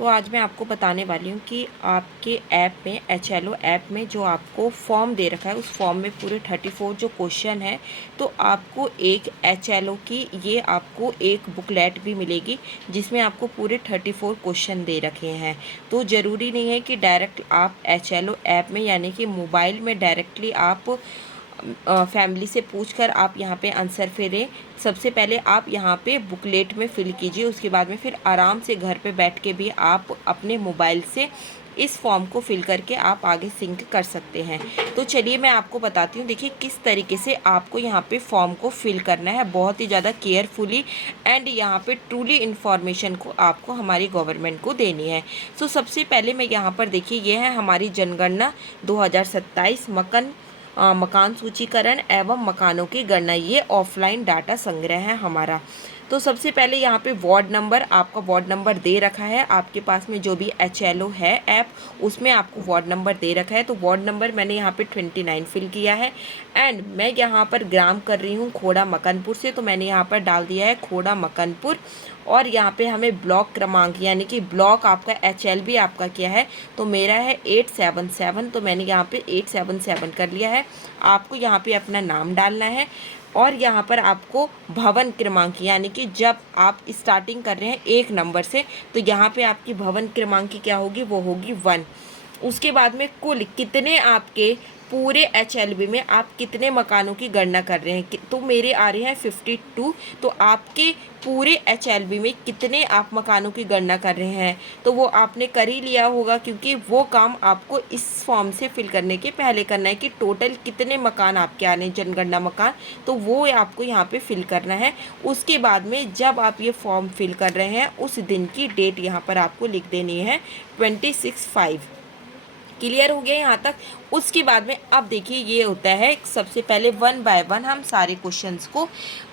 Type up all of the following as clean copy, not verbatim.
तो आज मैं आपको बताने वाली हूँ कि आपके ऐप में HLO ऐप में जो आपको फॉर्म दे रखा है उस फॉर्म में पूरे 34 जो क्वेश्चन है, तो आपको एक HLO की ये आपको एक बुकलेट भी मिलेगी जिसमें आपको पूरे 34 क्वेश्चन दे रखे हैं। तो ज़रूरी नहीं है कि डायरेक्ट आप HLO ऐप में यानी कि मोबाइल में डायरेक्टली आप फैमिली से पूछकर आप यहाँ पे आंसर फेरें। सबसे पहले आप यहाँ पे बुकलेट में फिल कीजिए, उसके बाद में फिर आराम से घर पे बैठ के भी आप अपने मोबाइल से इस फॉर्म को फिल करके आप आगे सिंक कर सकते हैं। तो चलिए मैं आपको बताती हूँ, देखिए किस तरीके से आपको यहाँ पे फॉर्म को फिल करना है, बहुत ही ज़्यादा केयरफुली एंड यहाँ पे ट्रूली इन्फॉर्मेशन को आपको हमारी गवर्नमेंट को देनी है। तो सबसे पहले मैं यहाँ पर देखिए ये है हमारी जनगणना 2027 मकान सूचीकरण एवं मकानों की गणना, ये ऑफलाइन डाटा संग्रह है हमारा। तो सबसे पहले यहाँ पे वार्ड नंबर, आपका वार्ड नंबर दे रखा है आपके पास में जो भी HLO है ऐप उसमें आपको वार्ड नंबर दे रखा है। तो वार्ड नंबर मैंने यहाँ पे 29 फिल किया है एंड मैं यहाँ पर ग्राम कर रही हूँ खोड़ा मकनपुर से, तो मैंने यहाँ पर डाल दिया है खोड़ा मकनपुर। और यहाँ पे हमें ब्लॉक क्रमांक यानी कि ब्लॉक आपका HLB आपका क्या है, तो मेरा है 877, तो मैंने यहाँ पे 877 कर लिया है। आपको यहाँ पे अपना नाम डालना है और यहाँ पर आपको भवन क्रमांक यानी कि जब आप स्टार्टिंग कर रहे हैं 1 नंबर से, तो यहाँ पे आपकी भवन क्रमांक की क्या होगी, वो होगी 1। उसके बाद में कुल कितने आपके पूरे HLB में आप कितने मकानों की गणना कर रहे हैं, तो मेरे आ रहे हैं 52। तो आपके पूरे HLB में कितने आप मकानों की गणना कर रहे हैं, तो वो आपने कर ही लिया होगा क्योंकि वो काम आपको इस फॉर्म से फिल करने के पहले करना है कि टोटल कितने मकान आपके आ रहे हैं, जनगणना मकान, तो वो आपको यहाँ पे फिल करना है। उसके बाद में जब आप ये फॉर्म फिल कर रहे हैं उस दिन की डेट यहाँ पर आपको लिख देनी है 26/5। क्लियर हो गया यहाँ तक। उसके बाद में अब देखिए ये होता है, सबसे पहले 1 बाय 1 हम सारे क्वेश्चंस को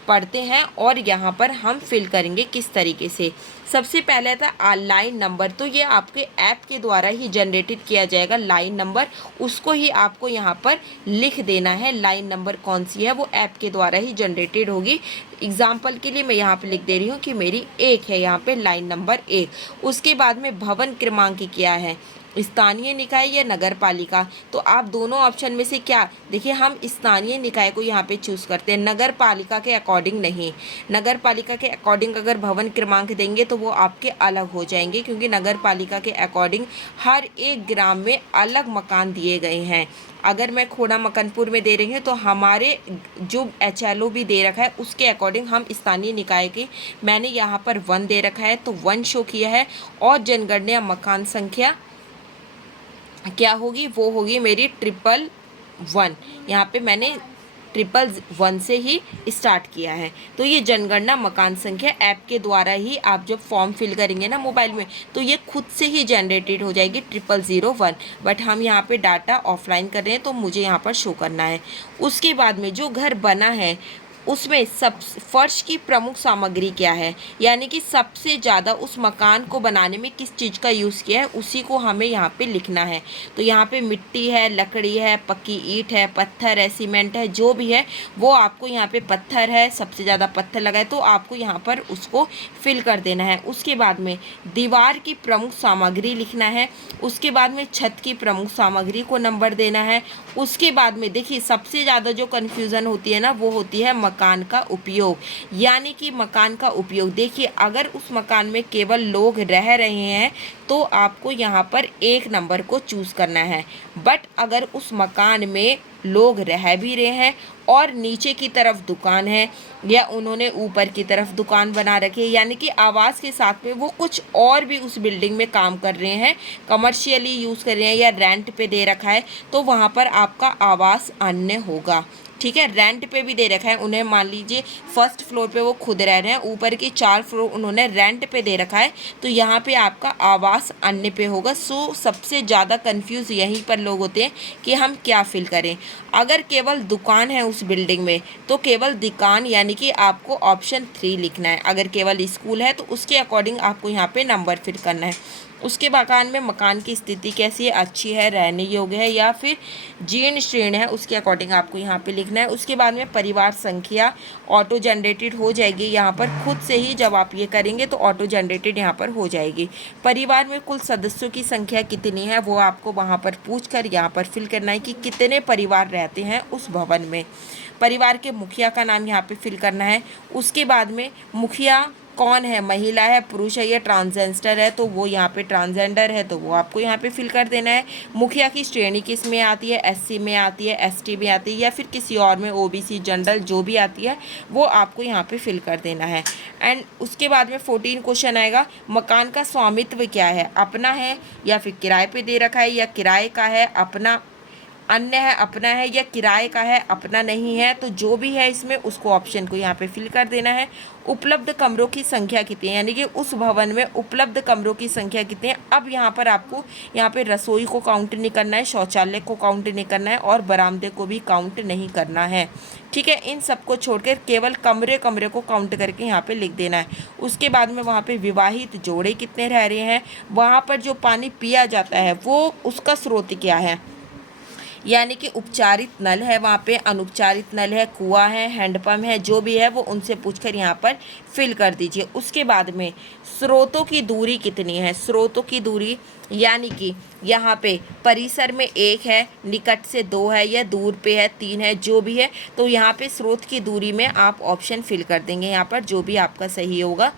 पढ़ते हैं और यहाँ पर हम फिल करेंगे किस तरीके से। सबसे पहले था लाइन नंबर, तो ये आपके ऐप के द्वारा ही जनरेटेड किया जाएगा लाइन नंबर, उसको ही आपको यहाँ पर लिख देना है। लाइन नंबर कौन सी है वो ऐप के द्वारा ही जनरेटेड होगी। एग्जाम्पल के लिए मैं यहाँ पे लिख दे रही हूँ कि मेरी 1 है यहाँ पे लाइन नंबर 1। उसके बाद में भवन क्रमांक क्या है, स्थानीय निकाय या नगर पालिका, तो आप दोनों ऑप्शन में से क्या, देखिए हम स्थानीय निकाय को यहाँ पे चूज़ करते हैं, नगर पालिका के अकॉर्डिंग नहीं। नगर पालिका के अकॉर्डिंग अगर भवन क्रमांक देंगे तो वो आपके अलग हो जाएंगे क्योंकि नगर पालिका के अकॉर्डिंग हर एक ग्राम में अलग मकान दिए गए हैं। अगर मैं खोड़ा मकनपुर में दे रही हूँ तो हमारे जो HLO भी दे रखा है उसके अकॉर्डिंग हम स्थानीय निकाय की, मैंने यहाँ पर 1 दे रखा है तो 1 शो किया है। और जनगणना मकान संख्या क्या होगी, वो होगी मेरी 111। यहाँ पे मैंने 111 से ही स्टार्ट किया है। तो ये जनगणना मकान संख्या ऐप के द्वारा ही आप जब फॉर्म फिल करेंगे ना मोबाइल में तो ये खुद से ही जनरेटेड हो जाएगी 0001। बट हम यहाँ पे डाटा ऑफलाइन कर रहे हैं तो मुझे यहाँ पर शो करना है। उसके बाद में जो घर बना है उसमें सब फर्श की प्रमुख सामग्री क्या है, यानी कि सबसे ज़्यादा उस मकान को बनाने में किस चीज़ का यूज़ किया है उसी को हमें यहाँ पे लिखना है। तो यहाँ पे मिट्टी है, लकड़ी है, पक्की ईंट है, पत्थर है, सीमेंट है, जो भी है वो आपको यहाँ पे पत्थर है, सबसे ज़्यादा पत्थर लगा है तो आपको यहाँ पर उसको फिल कर देना है। उसके बाद में दीवार की प्रमुख सामग्री लिखना है। उसके बाद में छत की प्रमुख सामग्री को नंबर देना है। उसके बाद में देखिए सबसे ज़्यादा जो कन्फ्यूज़न होती है ना वो होती है मकान का उपयोग, यानी कि मकान का उपयोग। देखिए अगर उस मकान में केवल लोग रह रहे हैं तो आपको यहाँ पर 1 नंबर को चूज़ करना है। बट अगर उस मकान में लोग रह भी रहे हैं और नीचे की तरफ दुकान है या उन्होंने ऊपर की तरफ दुकान बना रखी है, यानी कि आवास के साथ में वो कुछ और भी उस बिल्डिंग में काम कर रहे हैं, कमर्शियली यूज़ कर रहे हैं या रेंट पे दे रखा है, तो वहाँ पर आपका आवास अन्य होगा। ठीक है, रेंट पे भी दे रखा है, उन्हें मान लीजिए फर्स्ट फ्लोर पे वो खुद रह रहे हैं, ऊपर के 4 फ्लोर उन्होंने रेंट पे दे रखा है, तो यहाँ पे आपका आवास अन्य पे होगा। सो सबसे ज़्यादा कंफ्यूज यहीं पर लोग होते हैं कि हम क्या फिल करें। अगर केवल दुकान है उस बिल्डिंग में तो केवल दुकान यानी कि आपको ऑप्शन 3 लिखना है। अगर केवल स्कूल है तो उसके अकॉर्डिंग आपको यहाँ पे नंबर फिल करना है। उसके मकान में मकान की स्थिति कैसी है, अच्छी है, रहने योग्य है या फिर जीर्ण शीर्ण है, उसके अकॉर्डिंग आपको यहाँ पे लिखना है। उसके बाद में परिवार संख्या ऑटो जनरेटेड हो जाएगी यहाँ पर, खुद से ही जब आप ये करेंगे तो ऑटो जनरेटेड यहाँ पर हो जाएगी। परिवार में कुल सदस्यों की संख्या कितनी है वो आपको वहाँ पर पूछ कर यहाँ पर फिल करना है कि कितने परिवार रहते हैं उस भवन में। परिवार के मुखिया का नाम यहाँ पे फिल करना है। उसके बाद में मुखिया कौन है, महिला है, पुरुष है या ट्रांसजेंडर है, तो वो यहाँ पे ट्रांसजेंडर है तो वो आपको यहाँ पे फिल कर देना है। मुखिया की श्रेणी किस में आती है, एससी में आती है, एसटी में आती है या फिर किसी और में, ओबीसी, जनरल, जो भी आती है वो आपको यहाँ पे फिल कर देना है। एंड उसके बाद में 14 क्वेश्चन आएगा, मकान का स्वामित्व क्या है, अपना है या फिर किराए पे दे रखा है या किराए का है, अपना अन्य है, अपना है या किराए का है, अपना नहीं है, तो जो भी है इसमें उसको ऑप्शन को यहाँ पे फिल कर देना है। उपलब्ध कमरों की संख्या कितनी है, यानी कि उस भवन में उपलब्ध कमरों की संख्या कितनी है। अब यहाँ पर आपको यहाँ पे रसोई को काउंट नहीं करना है, शौचालय को काउंट नहीं करना है और बरामदे को भी काउंट नहीं करना है, ठीक है। इन सबको छोड़कर केवल कमरे कमरे को काउंट करके यहाँ पे लिख देना है। उसके बाद में वहाँ पे विवाहित जोड़े कितने रह रहे हैं, वहाँ पर जो पानी पिया जाता है वो उसका स्रोत क्या है, यानी कि उपचारित नल है वहाँ पे, अनुपचारित नल है, कुआं है, हैंडपम्प है, जो भी है वो उनसे पूछकर यहाँ पर फिल कर दीजिए। उसके बाद में स्रोतों की दूरी कितनी है, स्रोतों की दूरी यानी कि यहाँ पे परिसर में 1 है, निकट से 2 है या दूर पे है 3 है, जो भी है, तो यहाँ पे स्रोत की दूरी में आप ऑप्शन फिल कर देंगे यहाँ पर, जो भी आपका सही होगा।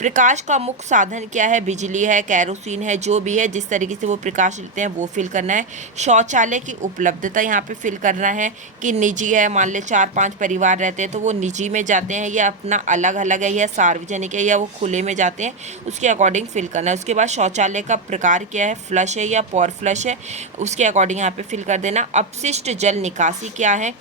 प्रकाश का मुख्य साधन क्या है, बिजली है, कैरोसिन है, जो भी है, जिस तरीके से वो प्रकाश लेते हैं वो फिल करना है। शौचालय की उपलब्धता यहाँ पे फिल करना है कि निजी है, मान ले 4-5 परिवार रहते हैं तो वो निजी में जाते हैं या अपना अलग अलग है या सार्वजनिक है या वो खुले में जाते हैं, उसके अकॉर्डिंग फिल करना है। उसके बाद शौचालय का प्रकार क्या है, फ्लश है या पॉर फ्लश है, उसके अकॉर्डिंग यहाँ पे फिल कर देना। अपशिष्ट जल निकासी क्या है,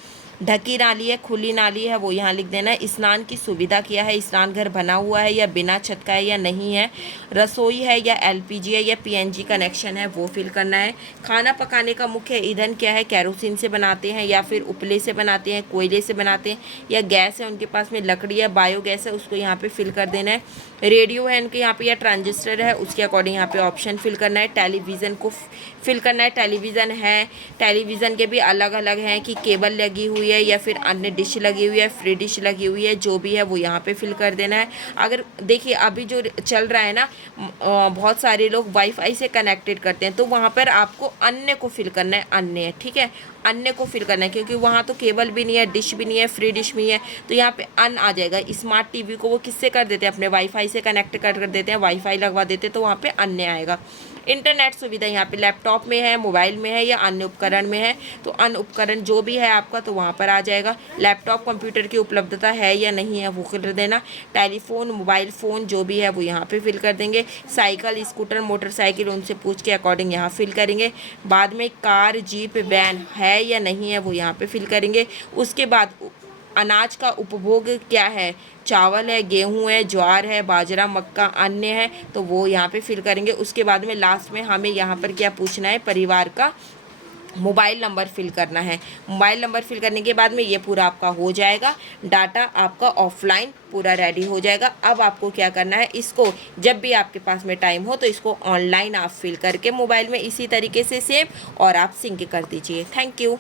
ढकी नाली है, खुली नाली है, वो यहाँ लिख देना है। स्नान की सुविधा क्या है, स्नान घर बना हुआ है या बिना छत का है या नहीं है, रसोई है या एलपीजी है या पीएनजी कनेक्शन है, वो फिल करना है। खाना पकाने का मुख्य ईंधन क्या है, कैरोसिन से बनाते हैं या फिर उपले से बनाते हैं, कोयले से बनाते हैं या गैस है उनके पास में, लकड़ी है, बायोगैस है, उसको यहाँ पे फिल कर देना है। रेडियो है इनके यहाँ पे या ट्रांजिस्टर है, उसके अकॉर्डिंग यहाँ पे ऑप्शन फिल करना है। टेलीविज़न को फिल करना है, टेलीविज़न है, टेलीविज़न के भी अलग अलग हैं कि केबल लगी हुई है या फिर अन्य डिश लगी हुई है, फ्री डिश लगी हुई है, जो भी है वो यहाँ पे फिल कर देना है। अगर देखिए अभी जो चल रहा है ना, बहुत सारे लोग वाईफाई से कनेक्टेड करते हैं तो वहाँ पर आपको अन्य को फिल करना है, अन्य, ठीक है, अन्य को फिल करना है क्योंकि वहाँ तो केबल भी नहीं है, डिश भी नहीं है, फ्री डिश भी है, तो यहाँ पे अन आ जाएगा। स्मार्ट टीवी को वो किससे कर देते हैं, अपने वाईफाई से कनेक्ट कर देते हैं, वाईफाई लगवा देते हैं, तो वहाँ पे अन्य आएगा। इंटरनेट सुविधा यहाँ पे लैपटॉप में है, मोबाइल में है या अन्य उपकरण में है, तो अन्य उपकरण जो भी है आपका तो वहाँ पर आ जाएगा। लैपटॉप कंप्यूटर की उपलब्धता है या नहीं है वो कर देना। टेलीफोन, मोबाइल फ़ोन जो भी है वो यहाँ पे फिल कर देंगे। साइकिल, स्कूटर, मोटरसाइकिल उनसे पूछ के अकॉर्डिंग यहाँ फिल करेंगे। बाद में कार, जीप, वैन है या नहीं है वो यहाँ पे फिल करेंगे। उसके बाद अनाज का उपभोग क्या है, चावल है, गेहूं है, ज्वार है, बाजरा, मक्का, अन्य है, तो वो यहाँ पे फिल करेंगे। उसके बाद में लास्ट में हमें यहाँ पर क्या पूछना है, परिवार का मोबाइल नंबर फिल करना है। मोबाइल नंबर फिल करने के बाद में ये पूरा आपका हो जाएगा, डाटा आपका ऑफलाइन पूरा रेडी हो जाएगा। अब आपको क्या करना है, इसको जब भी आपके पास में टाइम हो तो इसको ऑनलाइन आप फिल करके मोबाइल में इसी तरीके से सेव और आप सिंक कर दीजिए। Thank you.